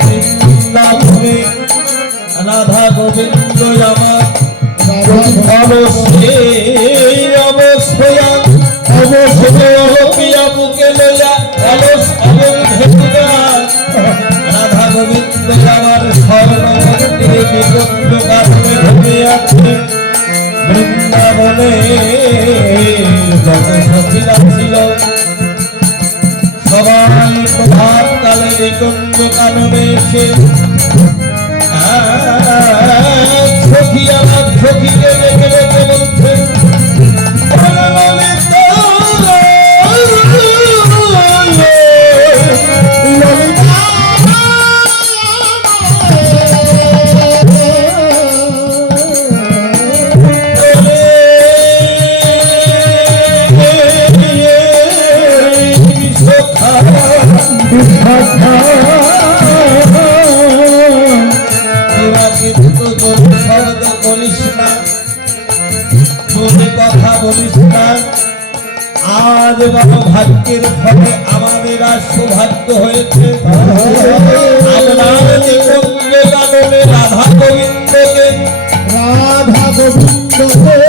বৃন্দাবনে রাধা গোবিন্দ আমার অবশ্যই বুকে লইয়া অলস রাধা গোবিন্দ আমার স্বর্ণ মন্দিরে বিকল্প কারণে ঢুকে আছে বৃন্দাবনে যত সখীরা ছিল সবাই প্রভাত কালে বিকল্প কারণে এসে সখী আমার সখীকে রেখে রেখে বলছে কথা বলিস না আজ বাবা ভাগ্যের ফলে আমাদের আজ সৌভাগ্য হয়েছে রাধা গোবিন্দকে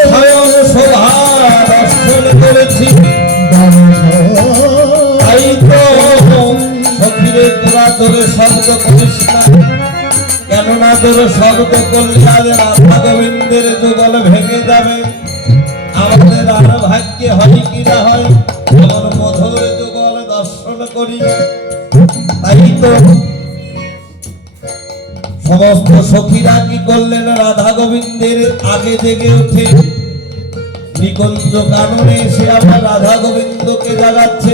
স্বয়ং শোভা দর্শন করেছি তাই তো সখীরে তোরা তোরে শব্দ করিস না কেননা তোর শব্দ করলে আজ রাধা গোবিন্দের যুগল ভেঙে যাবে আমাদের আর ভাগ্যে হয় কি না হয় এমন মধুর যুগল দর্শন করি তাই তো সমস্ত সখীরা কি করলেন রাধা গোবিন্দের আগে জেগে উঠে নিকুঞ্জ কাননে এসে আমরা রাধা গোবিন্দকে জাগাচ্ছে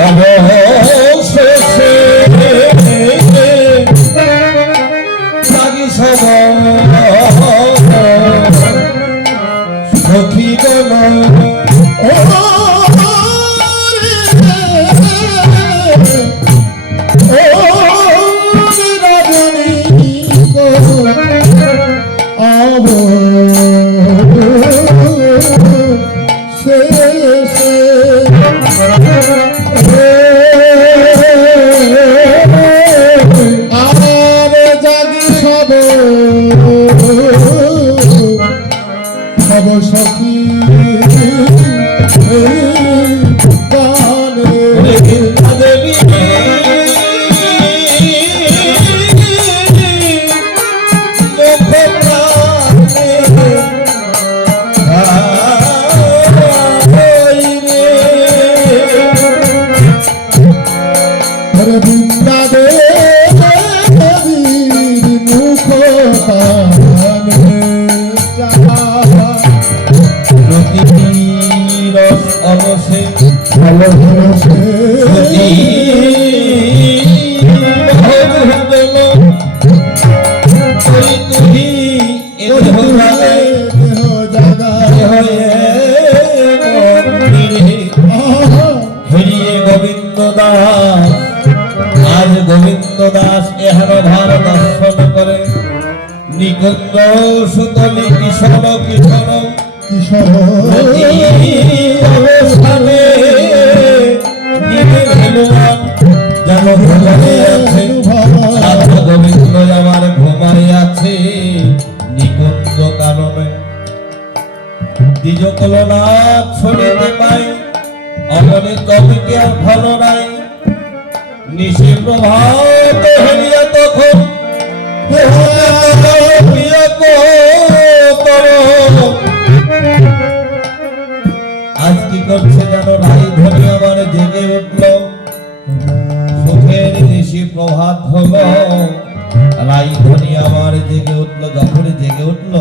অবশেষে সখী গণ সখী দেবী আজ গোবিন্দ দাস এহার ভার দর্শন করে নিকুঞ্জ সুতলি কিশোর কিশোর অবস্থানে রাধা গোবিন্দ আমার ঘুমাই আছে নিকুঞ্জ কাননে দ্বিজ কলনা ছড়িতে পাই অমনি তবে আর ভালো নাই নিশি প্রভাত হইয়া তখন আজ কি করছে জানো রাই ধ্বনি আমার জেগে উঠল সুখের নিশি প্রভাত হলো রাই ধ্বনি আমার জেগে উঠল যখন জেগে উঠল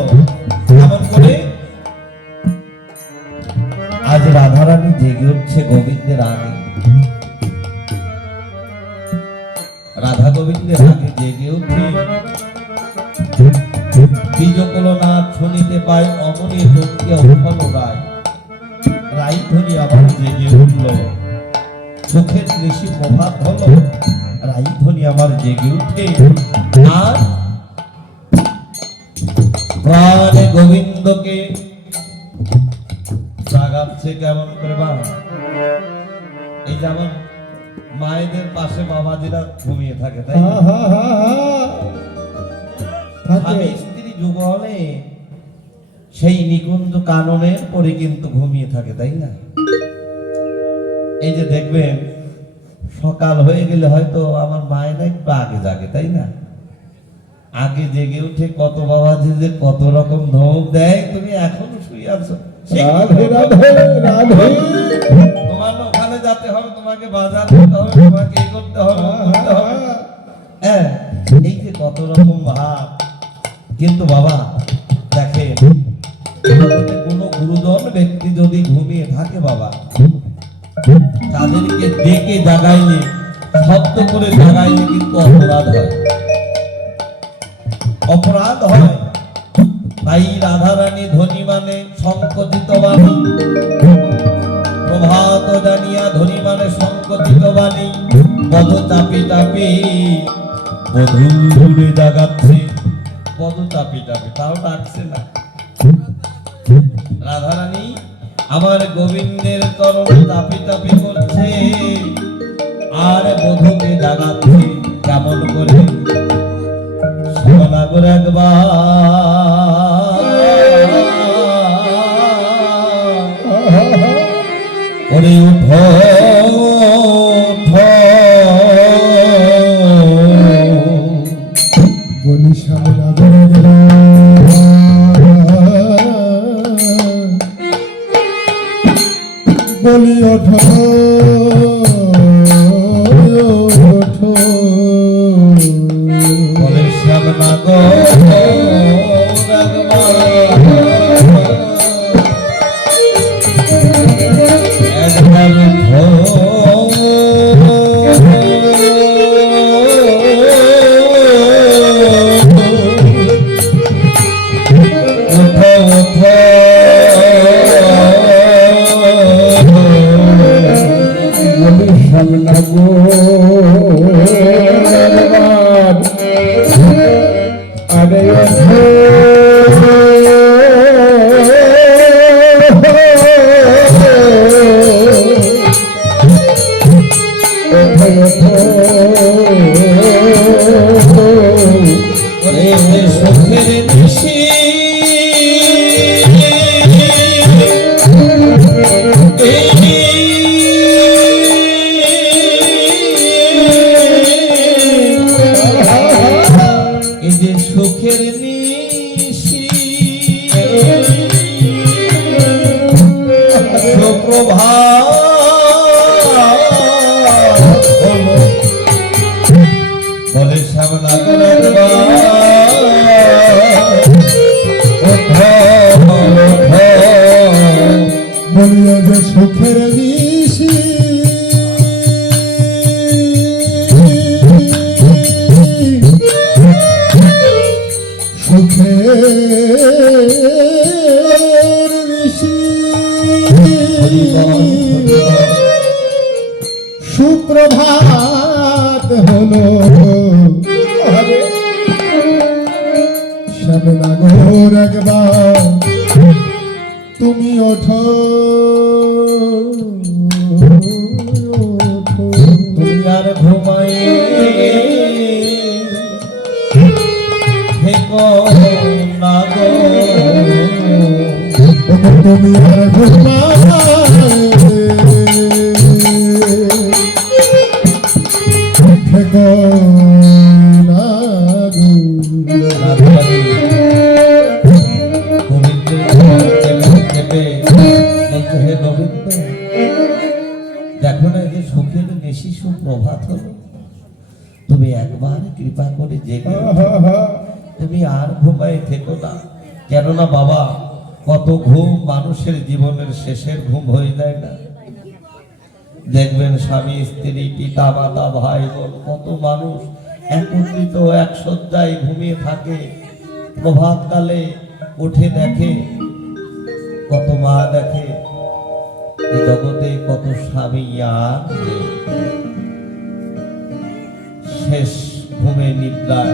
এমন করে আজ রাধারানী জেগে উঠছে গোবিন্দের আগে রাধা গোবিন্দের আগে জেগে উঠে দ্বিজকলনাথ শুনিতে পায় অমনি তোকে উঠল রায় রাই ধ্বনি আবার জেগে উঠল চোখের নিশি প্রভাত হলো রাই ধ্বনি আমার জেগে উঠে আর প্রাণে গোবিন্দকে জাগাচ্ছে কেমন করে বা? এই যেমন মায়েদের পাশে বাবাজিরা ঘুমিয়ে থাকে, তাই না? স্বামী স্ত্রী যুগলে সেই নিকুঞ্জ কাননের পরে কিন্তু ঘুমিয়ে থাকে, তাই না? এই যে দেখবেন সকাল হয়ে গেলে হয়তো আমার মায়েরা একটু আগে জাগে, তাই না? আগে জেগে উঠে কত বাবাজি যে কত রকম ধমক দেয়, তুমি এখনো শুয়ে আছো। তোমার ওখানে যেতে হবে, তোমাকে বাজার করতে হবে, তোমাকে এই করতে হবে, করতে হবে। হ্যাঁ, এই যে কত রকম ভাব। কিন্তু বাবা দেখেন, কোন গুরুজন ব্যক্তি যদি ঘুমিয়ে থাকে বাবা, তাদেরকে ডেকে জাগাইলে, শব্দ করে জাগাইলে কিন্তু অপরাধ হয়, অপরাধ হয়। তাই রাধারানী ধনী মানে সংকোচিত বাণী, প্রভাত জানিয়া ধনী মানে সংকোচিত বাণী, পদ চাপি চাপি বধূরে জাগাচ্ছে, পদ চাপি চাপি, তাও ডাকছে না। রাধারানী আমার গোবিন্দের চরণে চাপি চাপি করছে, আর বধূকে জাগাচ্ছে কেমন করে? শিবনাগর একবার ওরে উঠো বলি শিবনাগর বলি ওঠো ওঠো, বলে শিবনাগর একবার সুখের নিশি এই যে সুখের নিশি সুপ্রভাত হলো, বলে শিবনাগর বলিয়া যে সুখের নিশি সুখের নিশি সুপ্রভাত হলো, শিবনাগর একবার তুমি ওঠো ওঠো, তুমি আর ঘুমাই থেকো না গো, তুমি আর ঘুমাই থেকো না গো। দেখো না যে সুখের নিশি সুপ্রভাত হলো, তুমি একবার কৃপা করে জেগে ওঠো, তুমি আর ঘুমায় থেকো না। কেননা বাবা, কত ঘুম মানুষের জীবনের শেষের ঘুম হয়ে যায় না? দেখবেন স্বামী স্ত্রী পিতা মাতা ভাই বোন কত মানুষ একত্রিত এক শয্যায় ঘুমিয়ে থাকে, প্রভাতকালে উঠে দেখে, কত মা দেখে এই জগতে কত স্বামী আর নেই, শেষ ঘুমে নিদ্রায়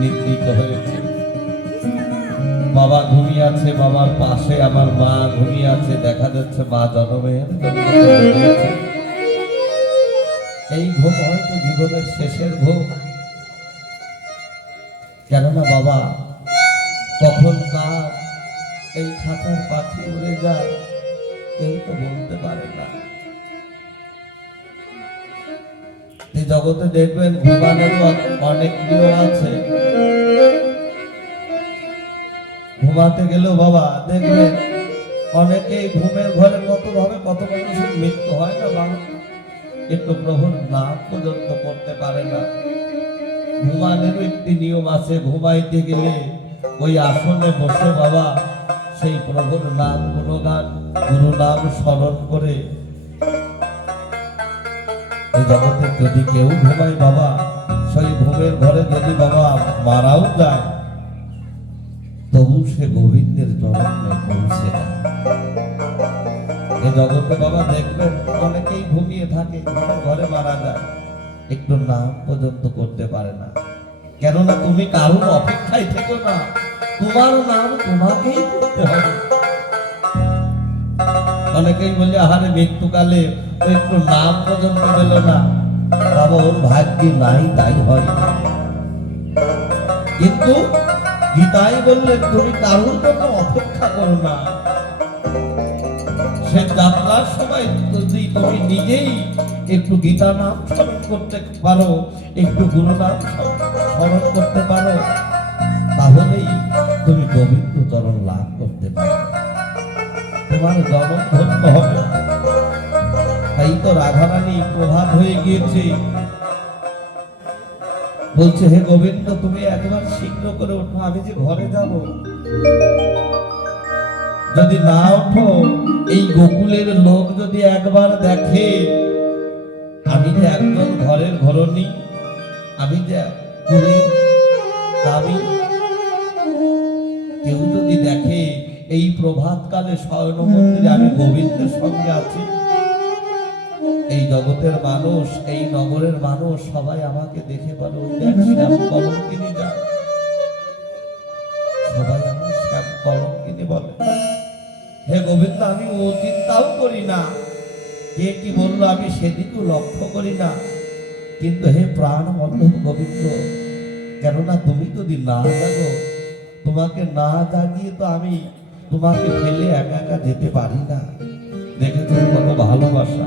নিদ্রিত হয়েছে। বাবা ঘুমিয়ে আছে, বাবার পাশে আমার মা ঘুমিয়ে আছে, দেখা যাচ্ছে মা জনমের এই ঘুম হয়তো জীবনের শেষের ঘুম। কেননা বাবা কখন কার এই খাঁচার পাখি উড়ে যায় কেউ তো বলতে পারে না। এই জগতে দেখবেন ঘুমানোর অনেক নিয়ম আছে। ঘুমাতে গেলেও বাবা দেখবেন অনেকেই ঘুমের ঘরে কত ভাবে কত মানুষের মৃত্যু হয় না, বাবা একটু প্রভুর নাম পর্যন্ত করতে পারে না। ঘুমানোরও একটি নিয়ম আছে, ঘুমাইতে গেলে ওই আসনে বসে বাবা সেই প্রভুর নাম গুণগান গুরু নাম স্মরণ করে। এই জগতে যদি কেউ ঘুমায় বাবা, সেই ঘুমের ঘরে যদি বাবা মারাও যায় তবু সে গোবিন্দের চরণে পৌঁছে যায়। এই জগতে বাবা দেখবেন অনেকেই ঘুমিয়ে থাকে, ঘুমের ঘরে মারা যায়, একটু নাম পর্যন্ত করতে পারে না। কেননা তুমি কারোর অপেক্ষায় থেকো না, তোমার নাম তোমাকেই করতে হবে। অনেকেই বলে আহারে মৃত্যুকালে একটু নাম পর্যন্ত দিল না, বাবা ওর ভাগ্যে নাই তাই হয়। কিন্তু গীতাই বললে তুমি কারোর জন্য অপেক্ষা করো না। সে যাত্রার সময় যদি তুমি নিজেই একটু গীতা নাম স্মরণ করতে পারো, একটু গুরু নাম স্মরণ করতে পারো, তাহলেই তুমি গোবিন্দ চরণ লাভ করতে পারো, তোমার জনম ধন্য হবে। তাই তো রাধারানী প্রভাত হয়ে গিয়েছে, বলছে হে গোবিন্দ তুমি একবার শীঘ্র করে ওঠো, আমি যে ঘরে যাব। যদি না ওঠো এই গোকুলের লোক যদি একবার দেখে আমি যে একজন ঘরের ঘরণী, আমি যে কুলের দাবি, কেউ যদি দেখে এই প্রভাতকালে শয়ন মন্দিরে আমি গোবিন্দের সঙ্গে আছি, এই জগতের মানুষ এই নগরের মানুষ সবাই আমাকে দেখে বলে ওই দেখ শ্যাম কলঙ্কিনী যায়, সবাই আমার শ্যাম কলঙ্কিনী বলে। হে গোবিন্দ আমি ও চিন্তাও করি না, কে কি বললো আমি সেদিকেও লক্ষ্য করি না। কিন্তু হে প্রাণ বন্ধু গোবিন্দ, কেননা তুমি যদি না জাগো, তোমাকে না জাগিয়ে তো আমি তোমাকে ফেলে একা একা যেতে পারি না। দেখেছো কত ভালোবাসা,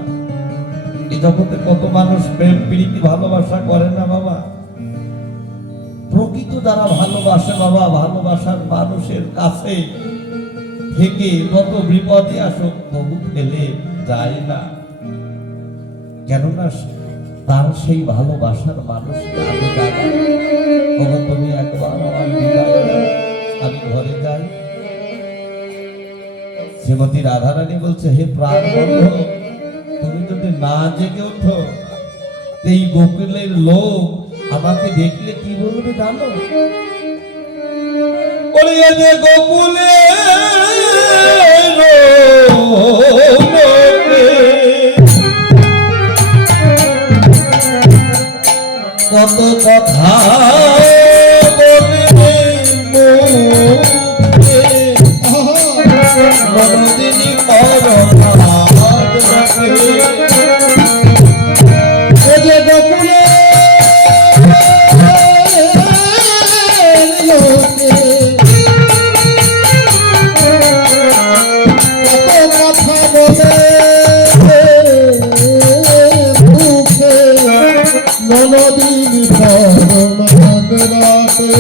এই জগতে কত মানুষ প্রেম প্রীতি ভালোবাসা করে না বাবা। প্রকৃত যারা ভালোবাসে বাবা, ভালোবাসার মানুষের কাছে থেকে কত বিপদে আসুক তবু ফেলে যায় না। কেননা তার সেই ভালোবাসার মানুষকে আমি জানি তুমি একবার আমার বিদায় দাও, আমি ঘরে যাই। শ্রীমতী রাধারানী বলছে হে প্রাণ বন্ধু তুমি যদি না জেগে ওঠো, এই গোকুলের লোক আমাকে দেখলে কি বলবে জানো? বলিয়া যে গোকুলে কত কথা বলবে মনদিনী পরমাদ রাখে। ও যে গোকুলে লোকে কত কথা বলে মুখে, মনদিনী পরমাদ রাখে।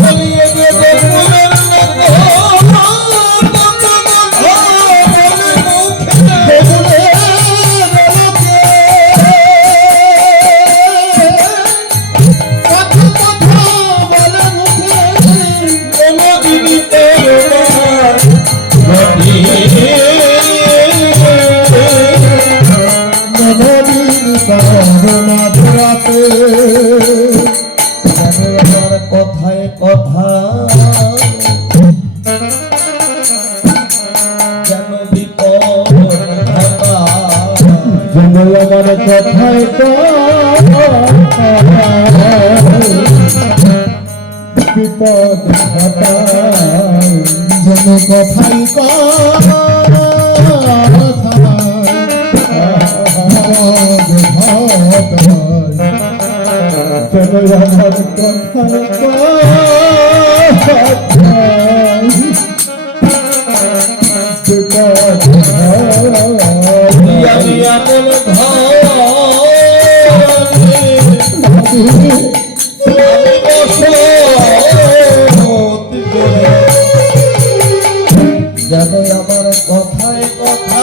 বলিয়া যে গোকুলের লোক কত কথা বলে মুখে, মনদিনী পরমাদ কথায় কথা যেন বিপদ আমার কথায় বিপদ ঘটায় যেন কথাই আমি এমন যেন আমার কথায় কথা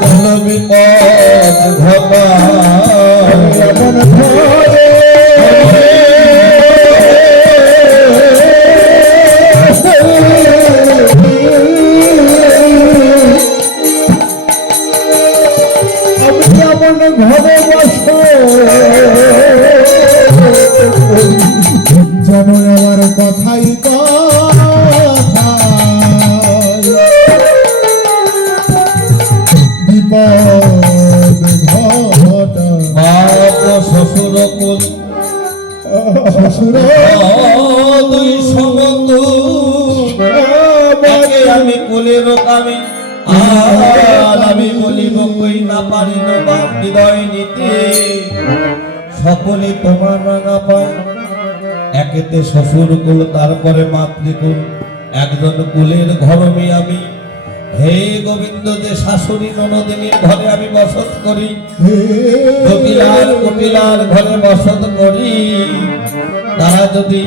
কোন বিপদ ঘটায় এমন ঘরে ঘরে বসো যেন আমার কথাই বিপদ ঘটা বাপ শ্বশুর কুল শ্বশুর দুই সমতু একে আমি কুলের কামি আর আমি বলিব কই না পারি না বাপ হৃদয় নিতে সকলে তোমার রাঙা পায় একেতে শ্বশুর কুল তারপরে মাতৃকুল একজন কুলের ঘরমে আমি হে গোবিন্দ যে শাশুড়ি ননদিনীর ঘরে আমি বসত করি কপিলার কপিলার ঘরে বসত করি তারা যদি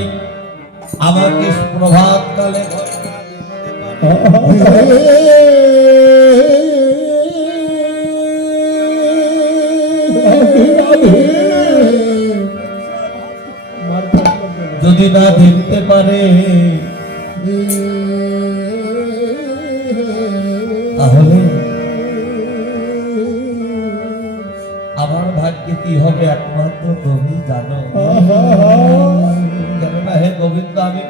আমাকে প্রভাত কালে ঘরে না দেখতে পারে যদি না দেখতে পারে তাহলে আমার ভাগ্যে কি হবে একমাত্র তুমি জানো কেননা হে গোবিন্দ আমি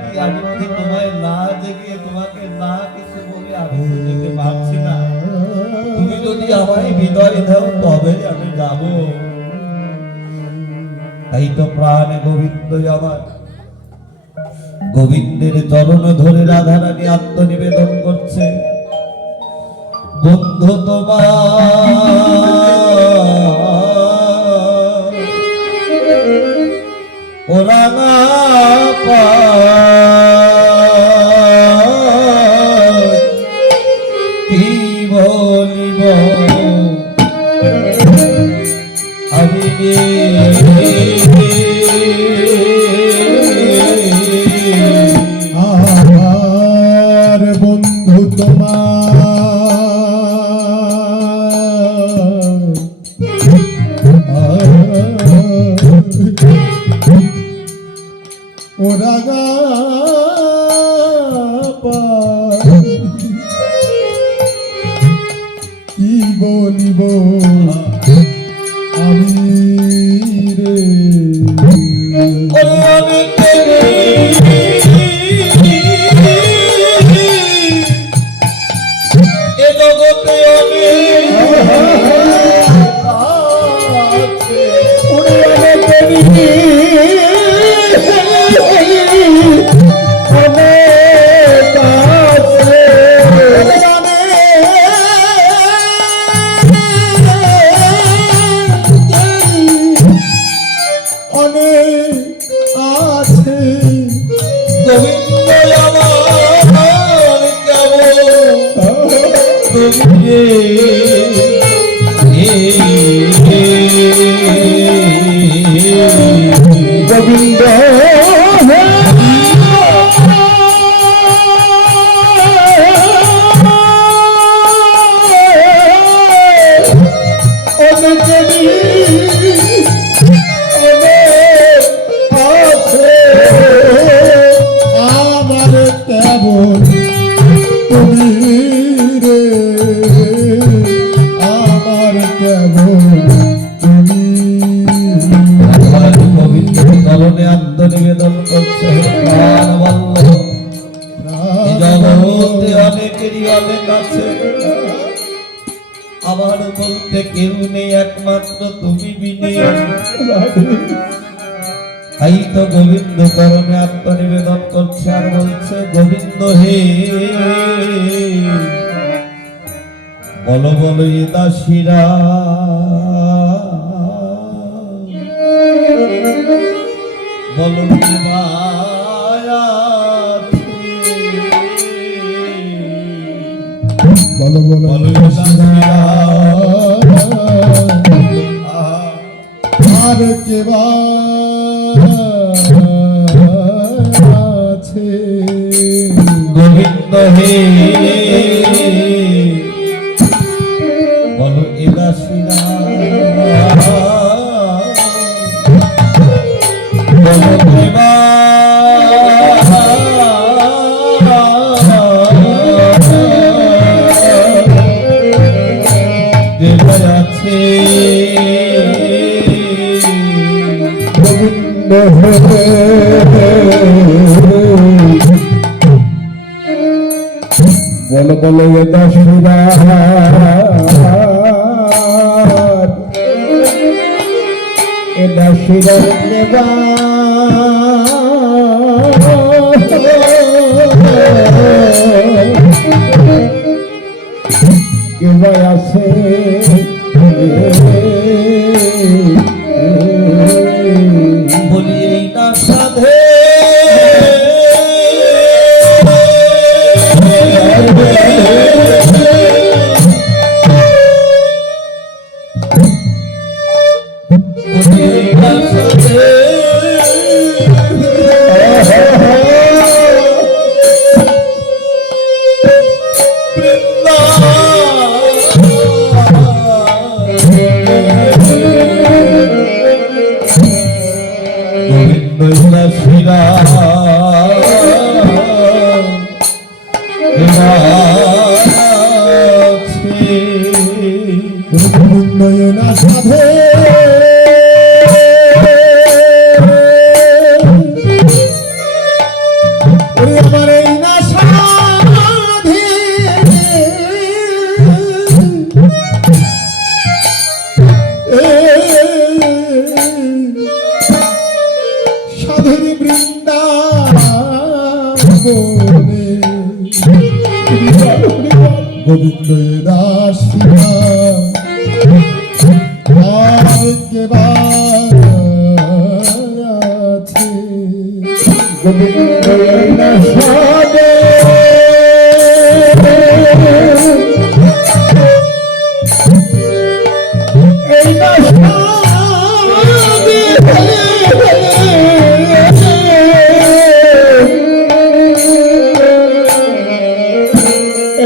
কি তোমায় না জেগে তোমাকে না কিছু বলে আমি তো যেতে পারছি না তুমি যদি আমায় হৃদয় দাও তবে আমি যাব তাই তো প্রাণ গোবিন্দ আমার গোবিন্দের চরণ ধরে রাধারানী আত্মনিবেদন করছে বন্ধু তোমার ও রাঙা কি বলিব আমি আমার বন্ধু তোমার ওরা কি বলিব আমি রে এ জগতে আমি গোবিন্দ আমার তেমন তুমি রে আমার কেমন তুমি গোবিন্দের চরণে আত্মনিবেদন করছে জগতে অনেকেরই অনেক আছে আমার বলতে কেউ নেই একমাত্র তুমি বিনে এই তো গোবিন্দ চরণে আত্মনিবেদন করছে আর বলছে গোবিন্দ হে বলো বলো এ দাসীরা বলো কি মায়া বলো বলো বলো এ দাসীরা আর কে বা আছে গোবিন্দ হে বলো এ দাসীরা বলো কি আছে গোবিন্দ বলো বলো এ দাসীরা এ দাসীরা কে ভাই আছে বলি এই না সাধে বলি এই না সাধে নয়না সাধে আমার এই না সাধে সাধের বৃন্দাবনে গোবিন্দ দাসীরা আর কে বা আছে গোবিন্দ সাধে এই না সাধে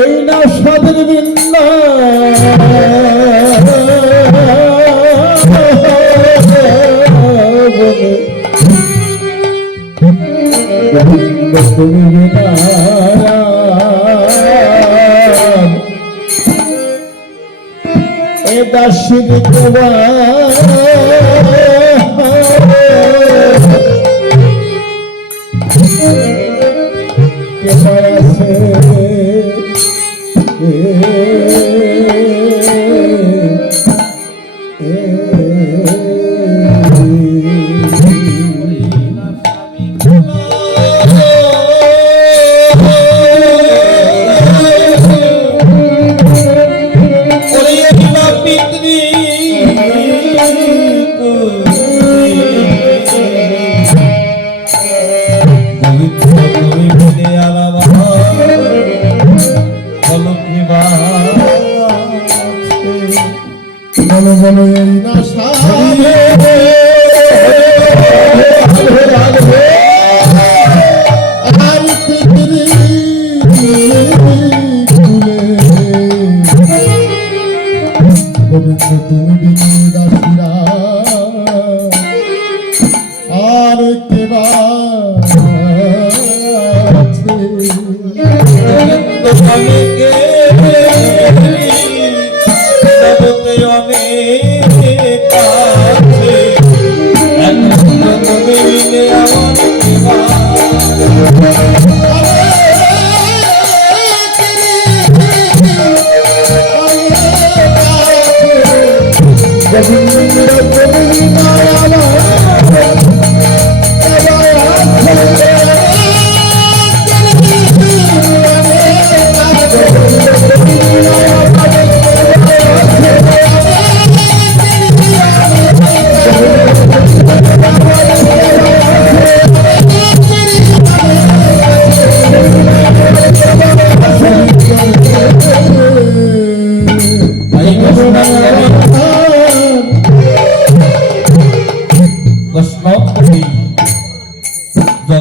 এই না সাধের বৃন্দা গোবিন্দ তুমি এ দাসী দেবা কে আছে বলো বলো এই না সাধে আর পৃথিবী গোবিন্দ তুমি বিনে দাসীরা আর কে বা আছে গোবিন্দ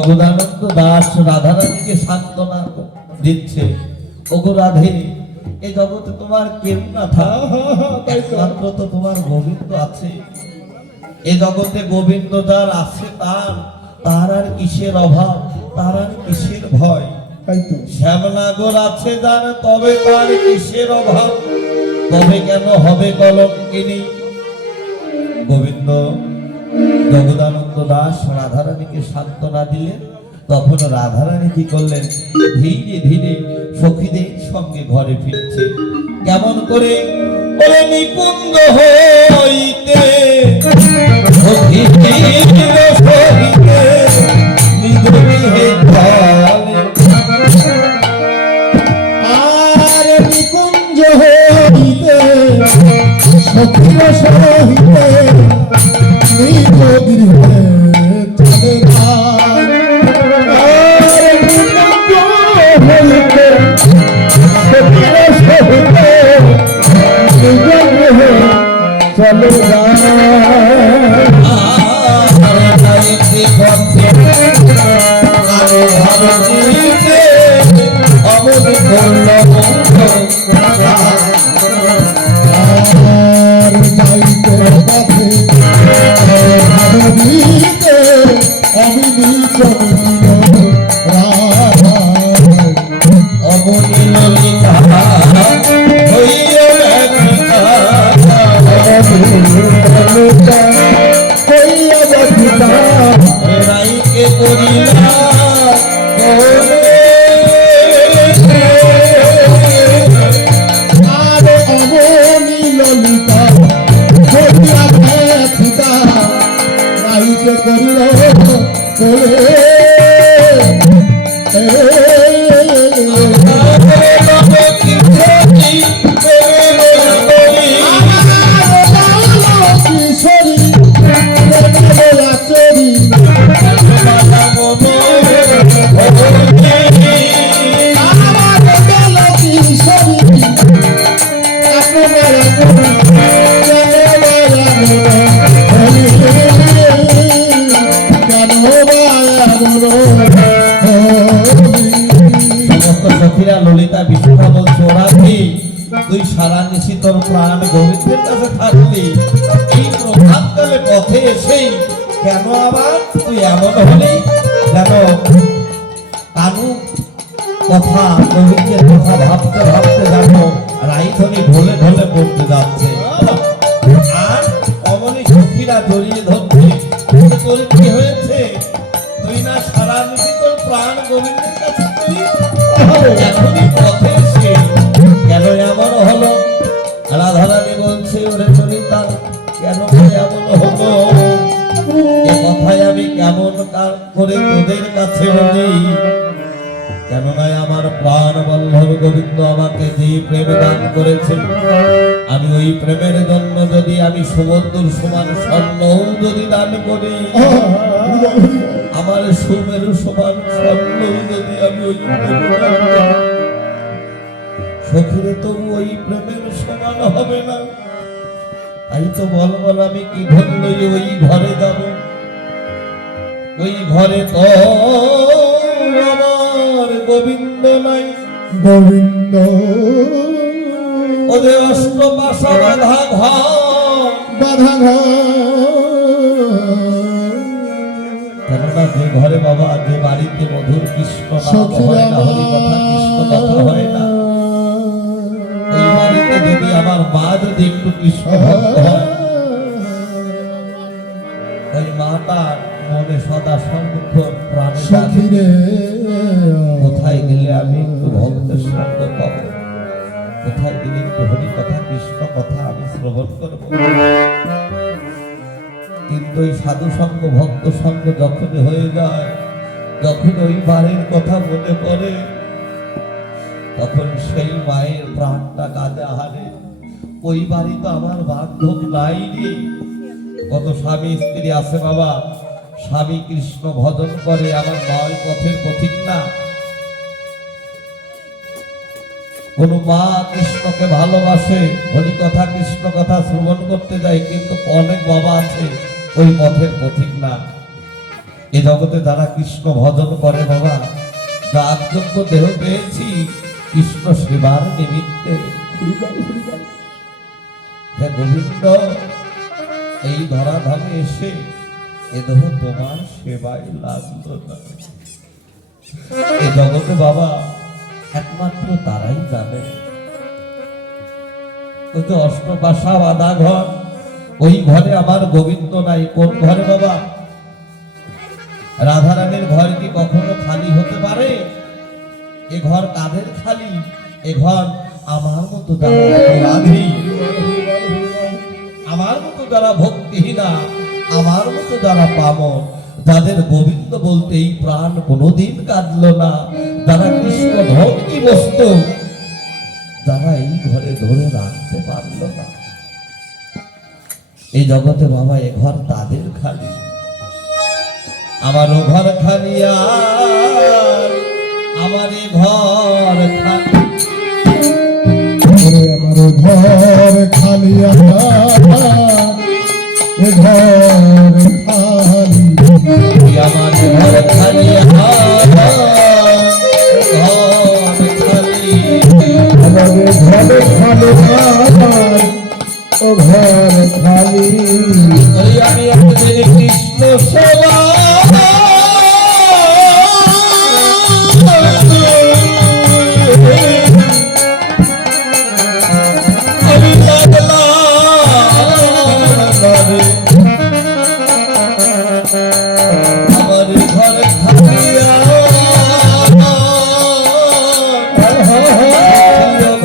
জগদানন্দ দাস রাধারানীকে সান্ত্বনা দিচ্ছে, ওগো রাধে, এই জগতে তোমার কেউ না থাকে, একমাত্র তো তোমার গোবিন্দ আছে। এ জগতে গোবিন্দ যার আছে তার আর কিসের অভাব, তার আর কিসের ভয়। তাই তো শ্যামনাগর আছে যার, তবে তার কিসের অভাব, তবে কেন হবে কলঙ্কিনী। গোবিন্দ জগদানন্দ দাস রাধারানীকে সান্ত্বনা দিলেন। তখন রাধারানী কি করলেন, ধীরে ধীরে সখীদের সঙ্গে ঘরে ফিরছে। কেমন করে, ওরে নিকুঞ্জ হইতে সখীদের সহিতে নিজ গৃহে চলে। আর নিকুঞ্জ হইতে সখীর সহিতে নিজ গৃহে চলে যায়। আর নিকুঞ্জ হইতে সখীর সহিতে নিজ গৃহে চলে যায়। আর যাইতে পথে ভাবিতে আমি নিজ ললিতা বিষ্ণু বলছে, ওরাধি তুই সারা নিশি তোর প্রাণ গোবিন্দের কাছে থাকলি, এই প্রভাতকালে পথে এসেই কেন আবার তুই এমন হলি যেন কানু কথা গোবিন্দের কথা ভাবতে ভাবতে যেন রাইধনি ঢলে ঢলে পড়তে যাচ্ছে। আর অমনি সখীরা জড়িয়ে ধরছে, তোর কি হয়েছে, তুই না সারা নিশি তোর প্রাণ গোবিন্দের কাছে এখনই পথে এসে কেন এমন হলো। রাধারানী বলছে, ওরে ললিতা কেন এমন হলো, এ কথায় আমি কেমন করে তোদের কাছে বলি। কেননা আমার প্রাণ বল্লভ গোবিন্দ আমাকে যে প্রেম দান করেছে, আমি ওই প্রেমের জন্য যদি আমি সমুদ্র সমান স্বর্ণও যদি দান করি, আমার সুমেরু সমান স্বর্ণও যদি আমি ওই সখীরে, তবু ওই প্রেমের সমান হবে না। তাই তো বল বল আমি কি ধরলই ওই ঘরে যাব, ওই ঘরে তো আমার গোবিন্দ নাই। গোবিন্দ ওদের অষ্টপাশা বাধা ঘর, বাধা কেননা যে ঘরে বাবা, যে বাড়িতে মধুর কৃষ্ণ নাম হয় না, হরি কথা কৃষ্ণ কথা হয় না, ওই বাড়িতে যদি আমার মা যদি একটু কৃষ্ণ ভক্ত হয়, ওই মাতার মনে সদা সর্বক্ষণ প্রাণে সখীরে কোথায় গেলে আমি একটু ভক্তের সঙ্গ পাবো, কোথায় গেলে একটু হরি কথা কৃষ্ণ কথা আমি শ্রবণ করবো। কিন্তু ওই সাধু সঙ্গ ভক্ত সঙ্গ যখন হয়ে যায়, যখন ওই বাড়ির কথা মনে পড়ে, তখন সেই মায়ের প্রাণটা কাঁদে, হারে ওই বাড়ি তো আমার বান্ধব নাই রে। কত স্বামী স্ত্রী আছে বাবা, স্বামী কৃষ্ণ ভজন করে, আমার মা ওই পথের পথিক না। কোন মা কৃষ্ণকে ভালোবাসে, হরি কথা কৃষ্ণ কথা শ্রবণ করতে যায়, কিন্তু অনেক বাবা আছে ওই পথের পথিক না। এ জগতে যারা কৃষ্ণ ভজন করে বাবা, যাগযজ্ঞ দেহ পেয়েছি কৃষ্ণ সেবার নিমিত্তে। হে গোবিন্দ, এই ধরাধামে এসে এ দেহ তোমার সেবায় লাগলো না। এ জগতে বাবা একমাত্র তারাই জানে। ওই যে অষ্টপাশা বাঁধা ঘর, ওই ঘরে আমার গোবিন্দ নাই। কোন ঘরে বাবা? রাধারানীর ঘর কি কখনো খালি হতে পারে? এ ঘর কাদের খালি? এ ঘর আমার মতো যারা অপরাধী, আমার মতো যারা ভক্তিহীনা, আমার মতো যারা পামর, যাদের গোবিন্দ বলতেই প্রাণ কোনোদিন কাঁদল না, যারা কৃষ্ণ ধর্মী বস্তু, যারা এই ঘরে ধরে রাখতে পারল না। এই জগতে বাবা এ ঘর তাদের খালি। আমারও ঘর খালি, আর আমার এ ঘর খালি। আমার ঘর খালি, এ ঘর খালি। আমার ঘর খালি, আমার ঘর খালি। আমাদের ঘর খালি, ও ঘর খালি। ওই আমি একদিন কৃষ্ণ সেবা আমি লাগলাম, আমার ঘর খালি,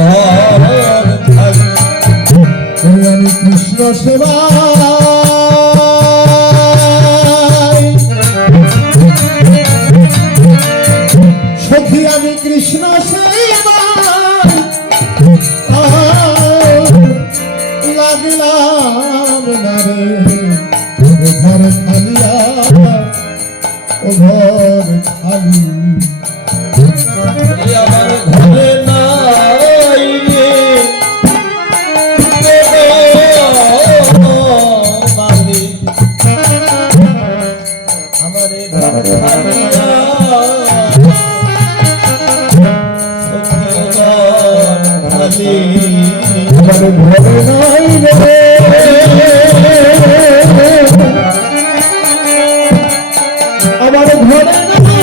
ঘর খালি। আমি কৃষ্ণ সেবা সখী, আমি কৃষ্ণ সেবা লাগলাম না রে। ও ঘর খালিয়া, ও ঘর খালি। আমার ঘরে নাই রে আমারে ঘর খালি, খালি। আমার ঘরে নাই রে, আমার ঘরে নাই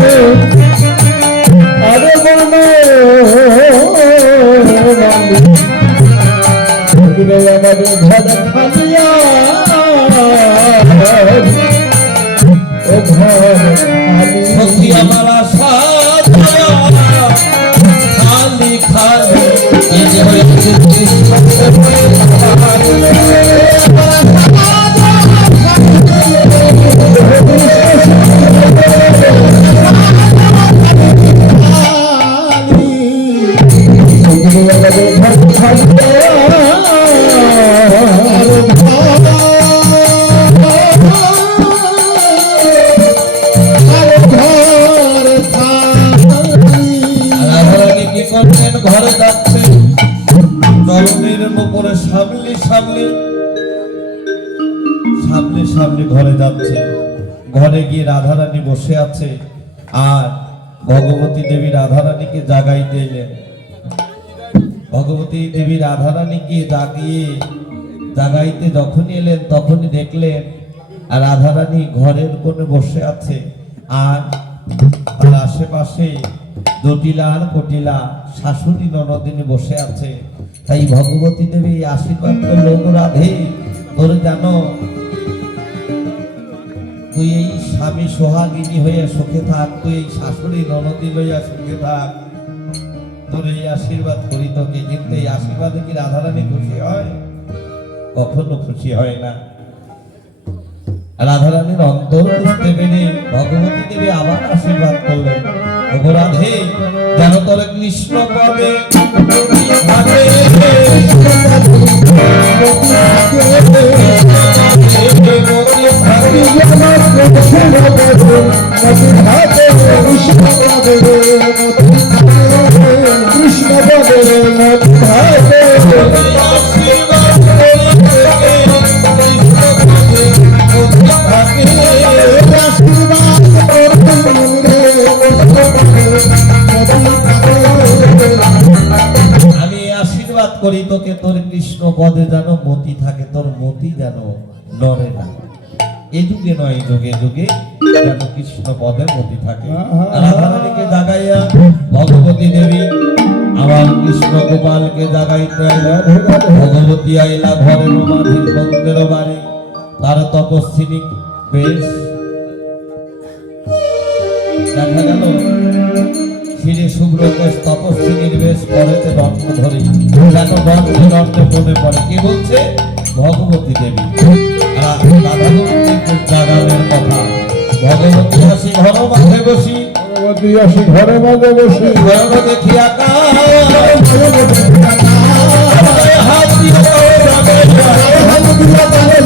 রে। আরে মনে আমাদের ঘরে খালিয়া, ও ঘর খালি। সখী আমার আশা খালি খালি। এই যে হয়েছে কৃষ্ণ ঘরে যাচ্ছে, চরণের উপরে সামলি সামলি সামনে সামনে ঘরে যাচ্ছে। ঘরে গিয়ে রাধারানী বসে আছে, আর ভগবতী দেবী রাধারানীকে জাগাইতে এলেন। ভগবতী দেবী রাধারানীকে জাগাইতে যখনই এলেন, তখনই দেখলেন আর রাধারানী ঘরের কোণে বসে আছে, আর তার আশেপাশে জটিলা আর কটিলা শাশুড়ি ননদিনী বসে আছে। তাই ভগবতী দেবী আশীর্বাদ করলো, রাধে তোর জানো তুই এই স্বামী সোহাগিনী হয়ে সুখে থাক, তুই এই শাশুড়ি ননদী লইয়া সুখে থাক, তোর এই আশীর্বাদ করি তোকে। কিন্তু এই আশীর্বাদে কি রাধারানী খুশি হয়? কখনো খুশি হয় না। রাধারানীর অন্তর বুঝতে পেরে ভগবতী দেবী আবার আশীর্বাদ করলেন, ওগো রাধে যেন তোর কৃষ্ণ পাবে কৃষ্ণ থাকে। আশীর্বাদ আমি আশীর্বাদ করি তোকে, তোর কৃষ্ণ পদে যেন মতি থাকে, তোর মতি যেন নড়ে না। এই যুগে নয়, যুগে যুগে যেন কৃষ্ণ পদে মতি থাকে। রাধারানীকে জাগাইয়া ভগবতী দেবী আবার কৃষ্ণ গোপালকে জাগাইতে আইলা। ভগবতী আইলা ঘরের মাঝে মন্দির বাড়ি, তার তপস্বিনী বেশ দেখা গেল ফিরে শুভ্রকেশ তপস্বিনীর বেশ পরেতে দণ্ড ধরে যেন দণ্ডে দণ্ডে মনে পড়ে। কি বলছে? ভগবতী দেবী রাধাগোবিন্দের জাগানোর কথা। ভগবতী আসি ঘর মাঝে বসি, ভগবতী আসি ঘরে মাঝে বসে ঘর দেখিয়া হাত দিয়ে জাগাইয়া করাইল সবার উঠিয়া তাহারে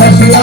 রাখিয়া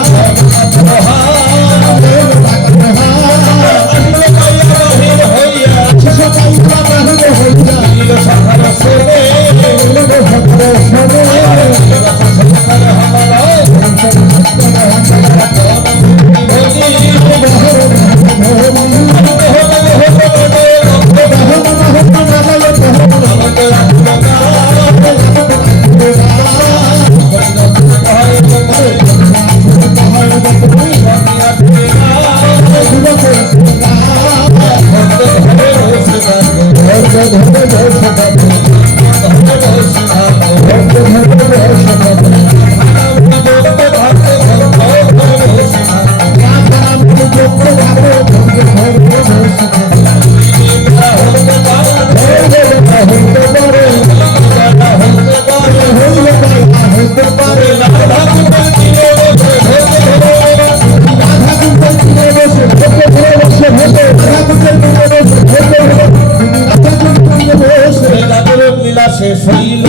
শেষ হইল।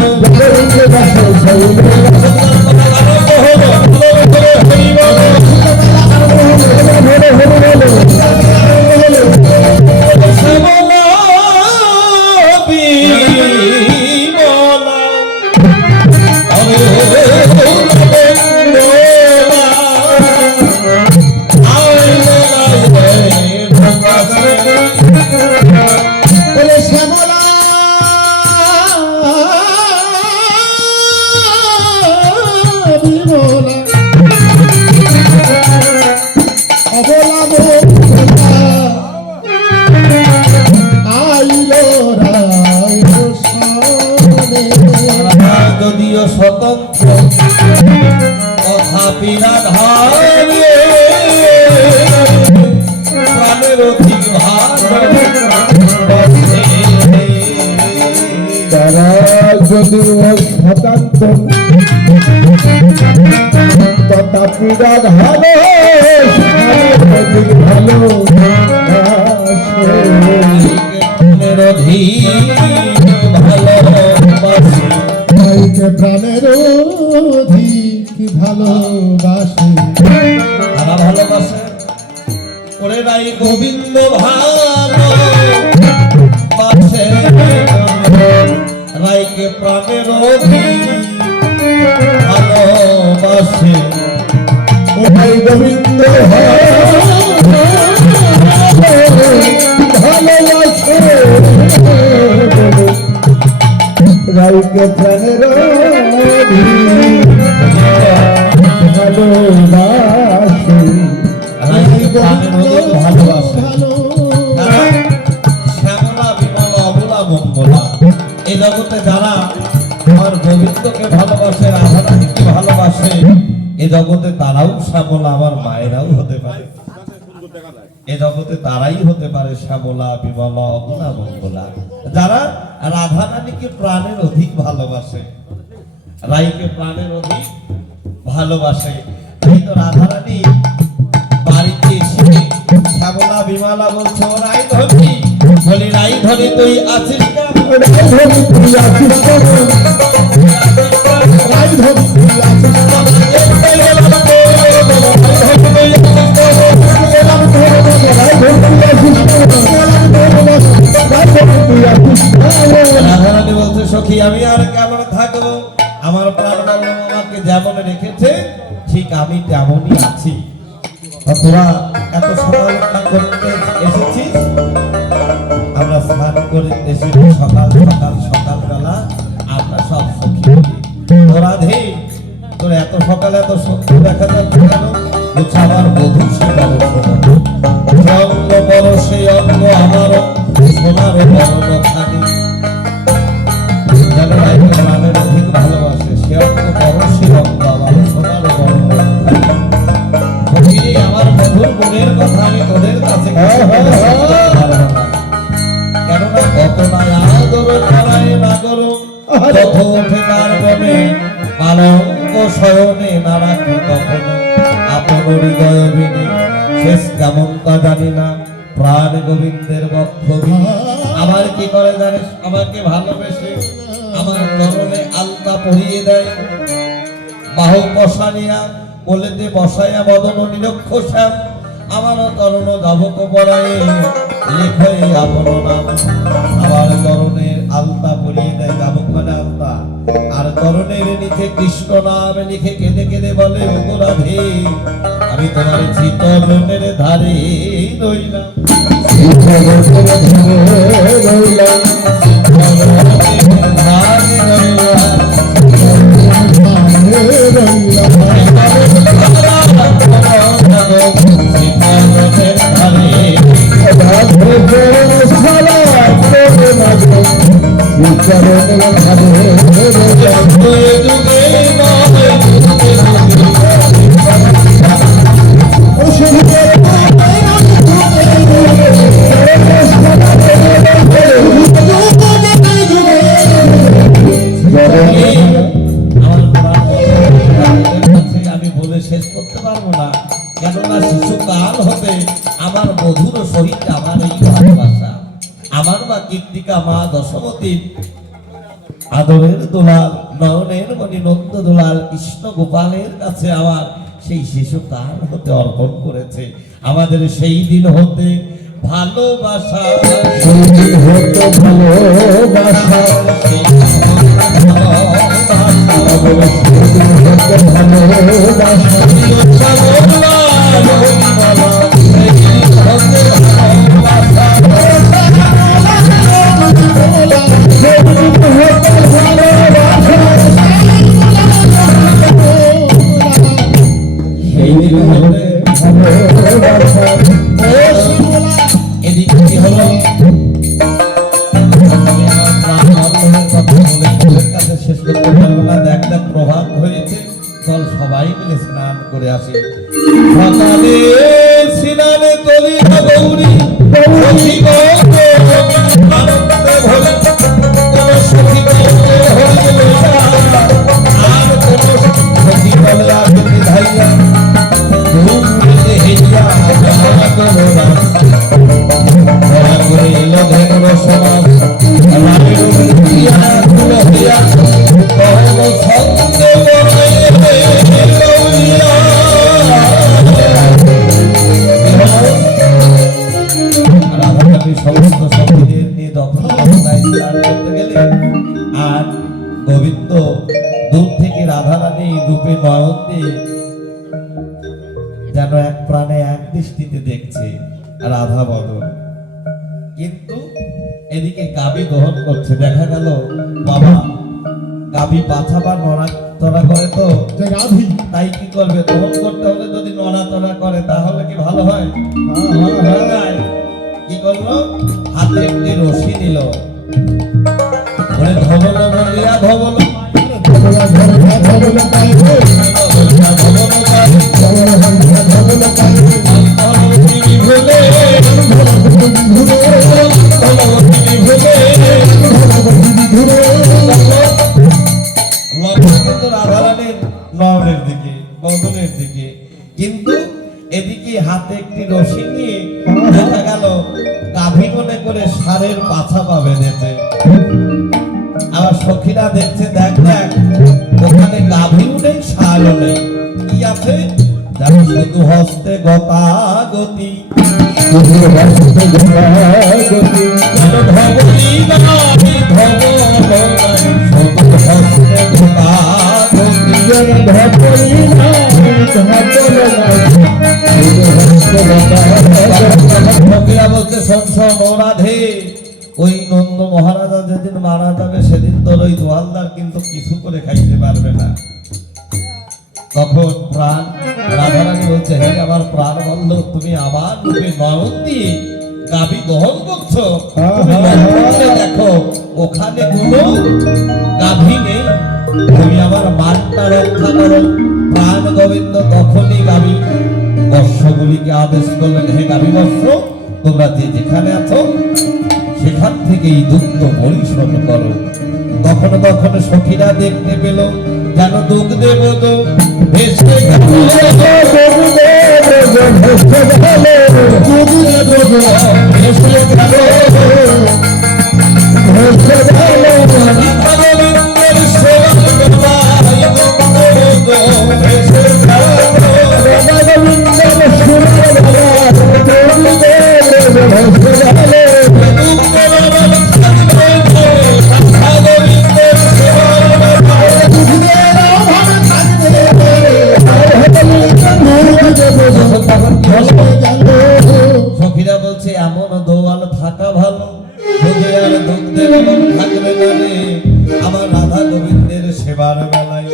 যদিও স্বতন্ত্র তথাপি রাধারে প্রাণের অধিক ভালোবাসে। তারা যদিও স্বতন্ত্র তথাপি রাধারে প্রাণের অধিক ভালোবাসে। প্রাণের অধিক ভালোবাসে। তারা ভালোবাসে ওরে রাই গোবিন্দ ভালোবাসে। রাইকে প্রাণের অধিক ভালোবাসে। ও ভাই গোবিন্দ ভালোবাসে রাইকে প্রাণের ভালোবাসে। শ্যামলা বিমলা অবলা মঙ্গলা এই জগতে যারা আমার গোবিন্দকে ভালোবাসে, রাধারানীকে ভালোবাসে, এ জগতে তারাও শ্যামলা, আমার মায়েরাও হতে পারে। এ জগতে তারাই হতে পারে শ্যামলা বিমলা অবলা মঙ্গলা, যারা রাধারানীকে প্রাণের অধিক ভালোবাসে, রাইকে প্রাণের অধিক ভালোবাসে। এই তো রাধারানী বাড়িতে এসে শ্যামলা বিমলা বলছে, ও রাই ধরি, বলি রাই ধরি তুই আছিস কেমন? রাধারানী বলছে সখী আমি আর কেমন থাকবো? আমার প্রাণ বল্লভ আমাকে যেমন রেখেছে ঠিক আমি তেমনই আছি। আর তোরা এত সকালবেলা করতে এসেছিস, আমরা স্নান করে এসে সকালবেলা আমরা সব সখী বলি তোরা ধে তোর এত সকালে এত সুন্দর দেখা যাচ্ছে কেন? বলছে আমার বধূ সে অঙ্গ বড় সেই অঙ্গ আমার সোনার বর্ণ খানি যেন রাইকে প্রাণের অধিক ভালোবাসে সে অঙ্গ বড় সেই অঙ্গ আমার সোনার বর্ণ খানি। আমার বধুর গুণের কথা আমি তোদের কাছে কেননা কত না আদর করায় না করো কত ওঠে তার বনে পালঙ্ক শয়নে না রাখি কখনো আপন হৃদয় বিনি শেষ কেমন তা জানি না প্রাণ গোবিন্দের বক্ষবি আমার কি করে জানিস? আমাকে ভালোবেসে আমার চরণে আলতা পরিয়ে দেয়, বাহু বসানিয়া বলেতে বসাইয়া বদন নিরক্ষ শ্যাম আমার তরুণ যাবক পড়ায় লেখে আপন নাম। আমার তরুণের আলতা পরিয়ে দেয়, যাবক মানে আলতা, আর তরুণের নিচে কৃষ্ণ নাম লিখে কেঁদে কেঁদে বলে ওগো রাধে আমি তোমার চিতরণের ধারে রইলাম। আমি বলে শেষ করতে পারবো না, কেননা শিশুকাল হতে আমার মধুর সহিত আমার এই ভালোবাসা। আমার মা কীর্তিকা মা দশমতীর আদরের দোলাল নয়নের মণি নন্দ দোলাল কৃষ্ণ গোপালের কাছে আমার সেই শিশুকাল হতে অর্পণ করেছে। আমাদের সেই দিন হতে ভালোবাসা এদিকে কি হলো? শেষ করতে পারবো না, দেখ দেখ প্রভাত হয়েছে, চল সবাই মিলে স্নান করে আসি। সকালে স্নানে তলিয়া গৌরী সখী গৌরে আনন্দে ভরে কোন সখী গৌরে হইল না, আর কোন সখী বলে আগে ধাইয়া ঘুমতে হেলিয়া ধরা করো না ধরা করে এলো ধেন সমাজ রামের দিয়া কুল হইয়া কহব সঙ্গ বনাইয়ে লইয়া। রাধাকালী সমস্ত সখীদের নিয়ে দখল অবস্থায় স্নান করতে গেলে আর গোবিন্দ দূর থেকে রাধারানী রূপে নয়ন দিয়ে যেন এক প্রাণে এক দৃষ্টিতে দেখছে রাধা বদন, কিন্তু এদিকে গাভী গ্রহণ করছে। দেখা গেল বাবা গাভী পাছা বা নড়াচড়া করে তো তাই কি করবে, গ্রহণ করতে হলে যদি নড়াচড়া করে তাহলে কি ভালো হয়? কি করলো? হাতে একটি রশি নিল, ধবল বলিয়া ধবল রাধারানীর নয়নের দিকে বদনের দিকে, কিন্তু এদিকে হাতে একটি রশি নিয়ে দেখা গেল গাভী মনে করে ষাঁড়ের পাছা পা বেঁধেছে। আবার সখীরা দেখছে, দেখ দেখ ওখানে গাভীও নেই ষাঁড়ও নেই, কি আছে জানো? শুধু হস্তে গতাগতি ধবলি নামি ধবল ধপলি নাই ধপল নাই ফকিরা বলতে শোন ও রাধে, ওই নন্দ মহারাজা যেদিন মারা যাবে সেদিন তোর ওই দোয়ালদার কিন্তু কিছু করে খাইতে পারবে না। তখন প্রাণ রাধারানী বলছে, হে আমার প্রাণ বন্ধ, তুমি আমার রূপে নয়ন দিয়ে গাভী দহন করছো, তুমি লক্ষ্য করে দেখো ওখানে কোনো গাভী নেই, তুমি আমার মানটা রক্ষা করো। প্রাণ গোবিন্দ তখনই গাভী বর্ষগুলিকে আদেশ করলেন, হে গাভী বর্ষ, তোমরা যে যেখানে আছো সেখান থেকে এই দুগ্ধ পরিশোধ করো। কখনো কখনো সখীরা দেখতে পেল যেন দুগ্ধে বোধ ভেসে গেল, ভেসে গেল। রাধা গোবিন্দের সেবা বেলায় দুগ্ধ ভেসে সখীরা বলছে, এমন দোয়াল থাকা ভালো, দুধে আর দুগ্ধের লোভ থাকবে না রে আমার রাধা গোবিন্দের সেবার বেলায়।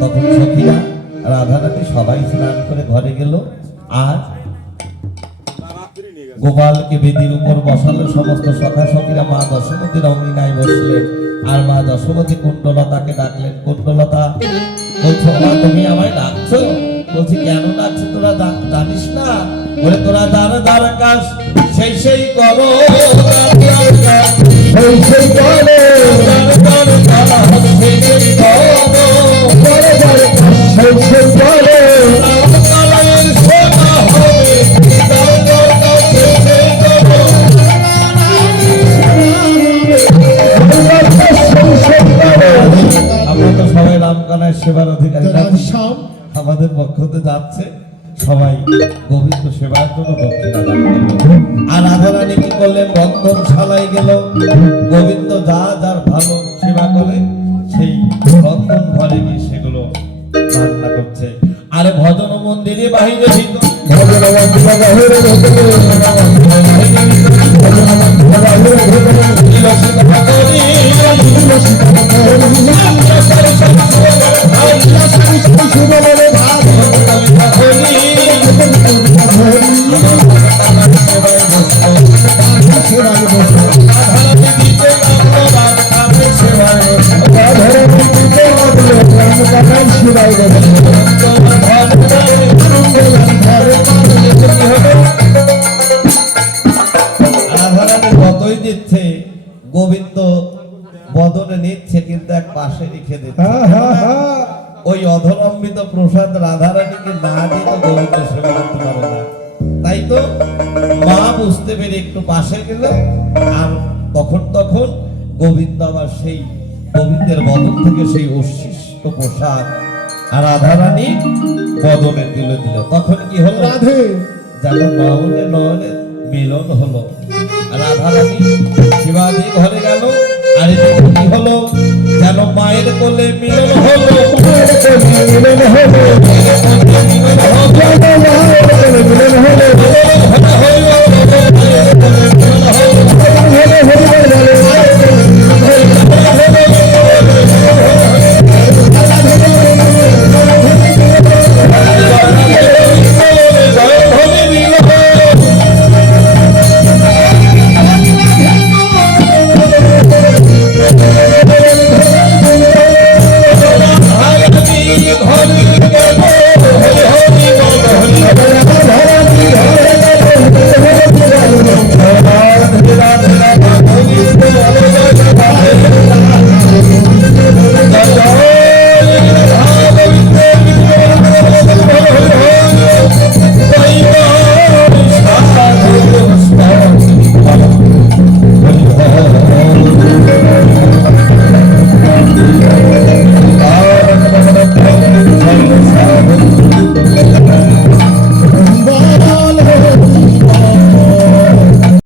তখন সখীরা রাধারানী সবাই স্নান করে ঘরে গেল, আর গোপালকে বেদির উপর বসালো। সমস্ত সখা সখীরা মা দশমতীর অঙ্গিনায় বসলেন, আর মা দশমতী কুণ্ডলতাকে ডাকলেন। কুণ্ডলতা বলছো, মা তুমি আমায় ডাকছো? বলছি, কেন ডাকছো? তোরা জানিস না? বলে, তোরা যারা যারা কাজ সেই সেই করো, সেই সেই করে সেই সেই করো, সেই সেই করে রামকালের সেবা হবে, তার দরকার সেই সেই করো। আমরা তো সবাই রামকালের সেবার অধিকারী, আমাদের পক্ষ থেকে যাচ্ছে সবাই গোবিন্দ সেবার জন্য দক্ষিণা দান করলো। আর রাধারানী কি করলেন? রন্ধনশালায় গেল। গোবিন্দ যা যার ভালো সেবা করে সেই রন্ধন ঘরে গিয়ে সেগুলো রান্না করছে। আরে ভজন মন্দিরে বাহিরে ভিতর কতই দিচ্ছে, গোবিন্দ বদনে নিচ্ছে কিন্তু এক পাশে রেখে দিচ্ছে। ওই অধরম্বিত প্রসাদ রাধারানীকে না দিয়ে তো গোবিন্দ সেবা করতে পারে না। তাই তো মা বুঝতে পেরে একটু পাশে গেল, আর তখন গোবিন্দ আবার সেই গোবিন্দের বদন থেকে সেই উচ্ছিষ্ট প্রসাদ আর রাধারানী বদনে তুলে দিল। তখন কি হলো? রাধে যেন নয়নে নয়নে মিলন হলো। রাধারানী শিবাজি ঘরে গেল, আর এদিকে কি হলো? যেন মায়ের কোলে মিলন হলো।